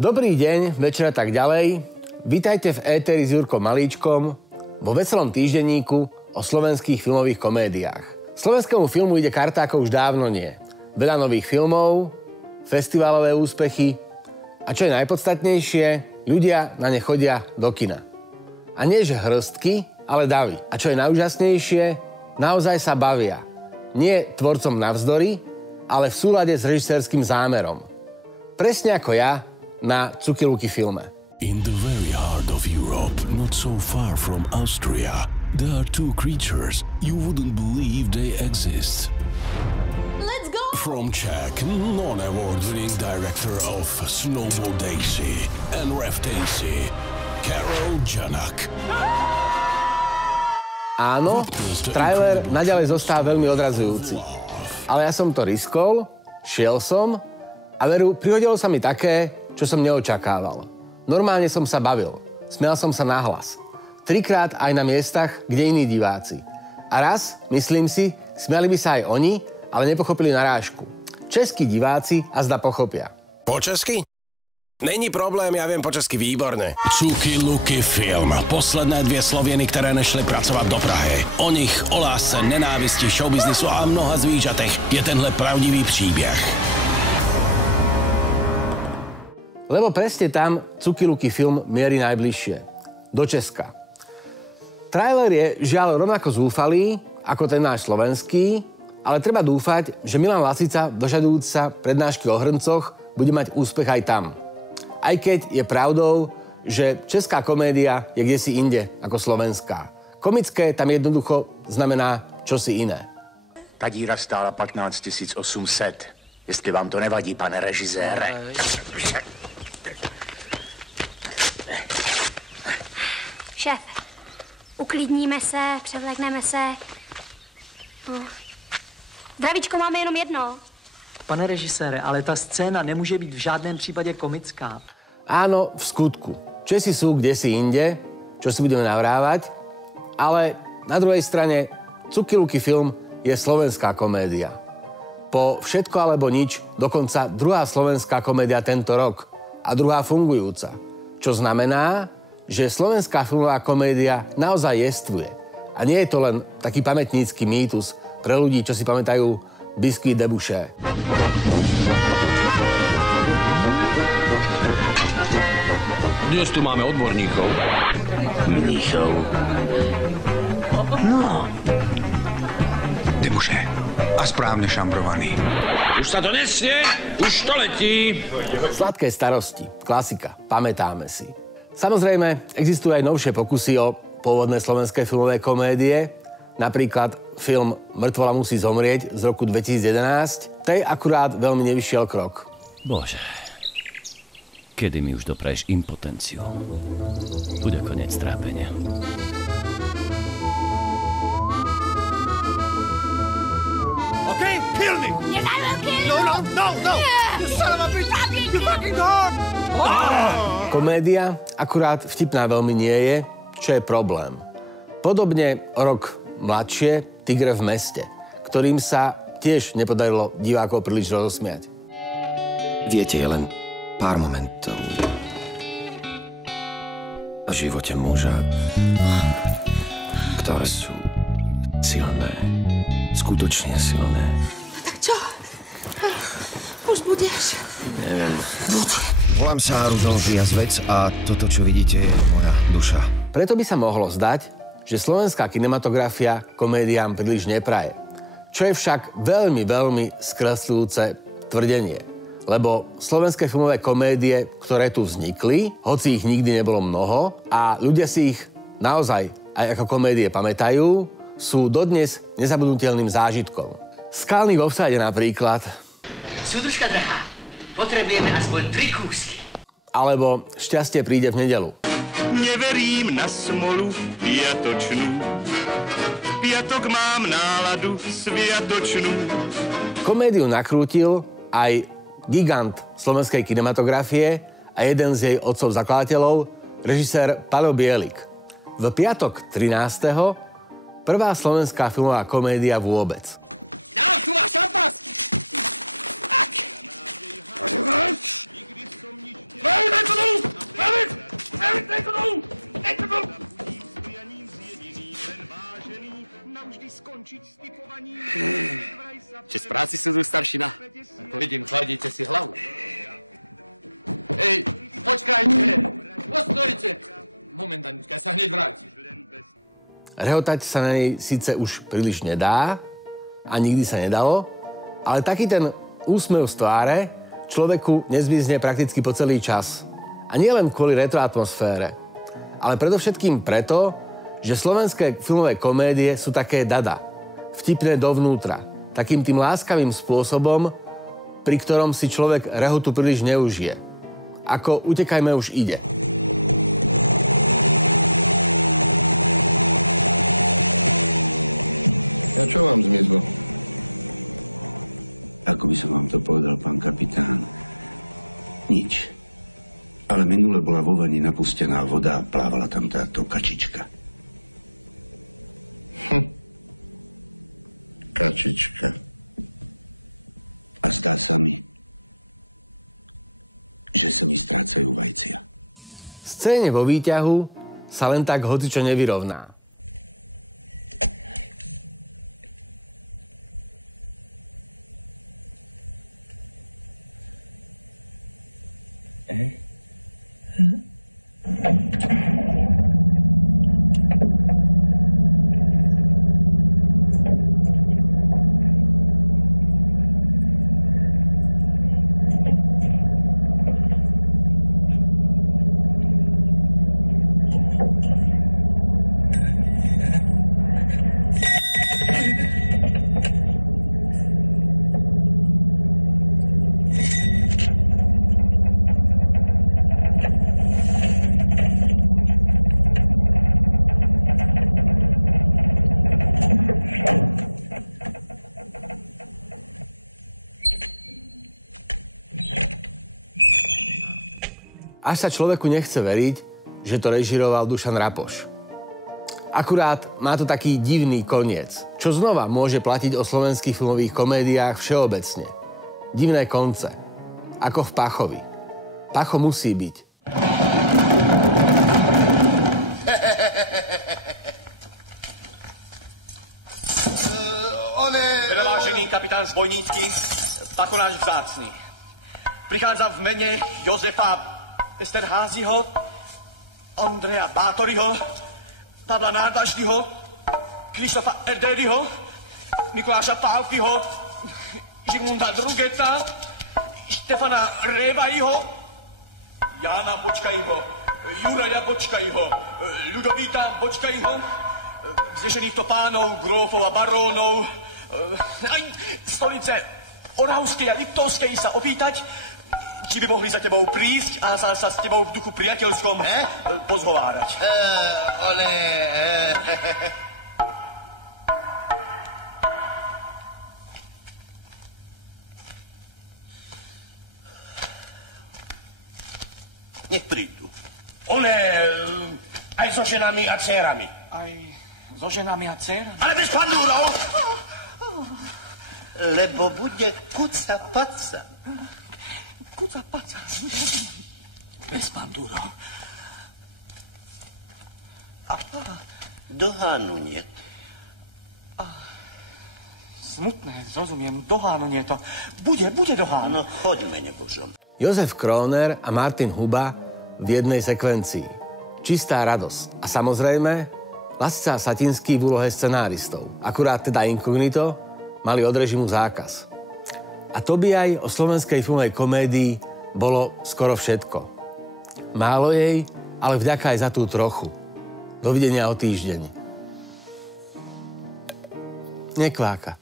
Dobrý deň, večera tak ďalej. Vítajte v éteri s Jurkom Malíčkom vo veselom týždenníku o slovenských filmových komédiách. Slovenskému filmu ide karta ako už dávno nie. Veľa nových filmov, festiválové úspechy a čo je najpodstatnejšie, ľudia na ne chodia do kina. A nie že hrstky, ale davy. A čo je najúžasnejšie, naozaj sa bavia. Nie tvorcom navzdory, ale v súlade s režisérskym zámerom. Presne ako ja na Cuky Luky filme. In the very heart of Europe, not so far from Austria, there are two creatures you wouldn't believe they exist. Let's go! From Czech, non-award-winning director of Snowball Daisy and Rev Daisy, Karel Janak. Áno, trailer naďalej zostáva veľmi odrazujúci. Ale ja som to riskol, šiel som a veru, prihodilo sa mi také, čo som neočakával. Normálne som sa bavil. Smial som sa nahlas. 3-krát aj na miestach, kde iní diváci. A raz, myslím si, smiali by sa aj oni, ale nepochopili narážku. Českí diváci azda pochopia. Po česky? Není problém, já vím po česky výborně. Cuky Luky film. Posledné 2 Slověny, které nešly pracovat do Prahy. O nich, o lásce, nenávisti, showbiznisu a mnoha zvířatech je tenhle pravdivý příběh. Lebo presne tam Cuky Luky film mierí najbližšie. Do Česka. Trailer je žiaľ rovnako zúfalý ako ten náš slovenský, ale treba dúfať, že Milan Lasica, dožadujúc sa prednášky o hrncoch, bude mať úspech aj tam. Aj keď je pravdou, že česká komédia je kdesi inde ako slovenská. Komické tam jednoducho znamená čosi iné. Ta díra stála 15 800. Jestli vám to nevadí, pane režisére. Šéf, uklidníme se, převlékneme se. Zdravíčko máme jenom jedno. Pane režisére, ale ta scéna nemůže být v žádném případě komická. Áno, v skutku. Česi sú kdesi inde, čo si budeme navrávať, ale na druhej strane Cuky Luky film je slovenská komédia. Po Všetko alebo nič dokonca druhá slovenská komédia tento rok a druhá fungujúca. Čo znamená, že slovenská filmová komédia naozaj jestvuje. A nie je to len taký pamätnícky mýtus pre ľudí, čo si pamätajú Biscuit de Boucher. Dnes tu máme odborníkov. Mníchov. No. Debuše. A správne šambrovaný. Už sa to nesnie, už to letí. Sladké starosti, klasika, pamätáme si. Samozrejme, existujú aj novšie pokusy o pôvodné slovenské filmové komédie, napríklad film Mŕtvola musí zomrieť z roku 2011. Tej akurát veľmi nevyšiel krok. Bože, kedy mi už dopraješ impotenciu? Bude koniec trápenia. Okay, kill me! Yes, I will kill you! No! You son of a bitch! You fucking dog! Komédia akurát vtipná veľmi nie je, čo je problém. Podobne o rok mladšie Tigre v meste, ktorým sa tiež nepodarilo divákov príliš rozosmiať. Viete, je len pár momentov v živote muža, ktoré sú silné, skutočne silné. No tak čo? Už budeš? Neviem. Volám sa Rudolf Jazvec a toto, čo vidíte, je moja duša. Preto by sa mohlo zdať, že slovenská kinematografia komédiám príliš nepraje. Čo je však veľmi, veľmi skresľujúce tvrdenie. Lebo slovenské filmové komédie, ktoré tu vznikli, hoci ich nikdy nebolo mnoho a ľudia si ich naozaj aj ako komédie pamätajú, sú dodnes nezabudnutelným zážitkom. Skalný v offside napríklad. Súdružka drahá, potrebujeme aspoň 3 kúsky. Alebo Šťastie príde v nedeľu. Neverím na smolu piatočnú. V piatok mám náladu sviatočnú. Komédiu nakrútil aj gigant slovenskej kinematografie a jeden z jej otcov zakladateľov, režisér Paľo Bielik. V piatok 13. prvá slovenská filmová komédia vôbec. Dám tu máš opas! Tak! Čest práci, súdu staršina. Ako vidím, chladíte si hlavu. Ej, počkajte! Postojte! Moment, Anička, ja sa hneď vrátim. Rehotať sa na nej síce už príliš nedá, a nikdy sa nedalo, ale taký ten úsmev z tváre človeku nezmizne prakticky po celý čas. A nie len kvôli retroatmosfére, ale predovšetkým preto, že slovenské filmové komédie sú také dada, vtipné dovnútra, takým tým láskavým spôsobom, pri ktorom si človek rehotu príliš neužije. Ako Utekajme už ide. A čo vám zmizlo? Ako by som vám to povedal, pán kapitán? Nič. Ale minule bola vo vani napustená voda a plávala tam táto kačička. Kačička. A zdá sa mi, že sa mi strácajú vajcia. Scéne vo výťahu sa len tak hocičo nevyrovná. Až sa človeku nechce veriť, že to režiroval Dušan Rapoš. Akurát má to taký divný koniec, čo znova môže platiť o slovenských filmových komédiách všeobecne. Divné konce, ako v Pachovi. Pacho musí byť. Vážený kapitán Zbojnícky, Pacho náš vzácny. Prichádza v mene Jozefa Esterházyho, Ondreja Bátoryho, Pavla Nádvaždyho, Krištofa Erdédyho, Mikuláša Pálkyho, Žigmunda Drugeta, Štefana Révajho, Jána Počkajho, Juraja Počkajho, Ľudovíta Počkajho, vznešených to pánov, grófov a barónov, aj stolice Oravskej a Liptovskej sa opýtať, či by mohli za tebou prísť a sa s tebou v duchu priateľskom pozhovárať. Nech prídu. Aj so ženami a dcérami. Aj so ženami a dcérami? Ale bez pandúrov! Lebo bude kuca paca. Kuca paca. Bez pandúrov. Dohánu niet. Smutné, zrozumiem, dohánu nie to. Bude dohánu. No choďme, nebožom. Jozef Króner a Martin Huba v jednej sekvencii. Čistá radosť. A samozrejme, Lasica Satinský v úlohe scenáristov. Akurát teda inkognito, mali od režimu zákaz. A to by aj o slovenskej filmovej komédii bolo skoro všetko. Málo jej, ale vďaka aj za tú trochu. Dovidenia o týždeň. Nekváka.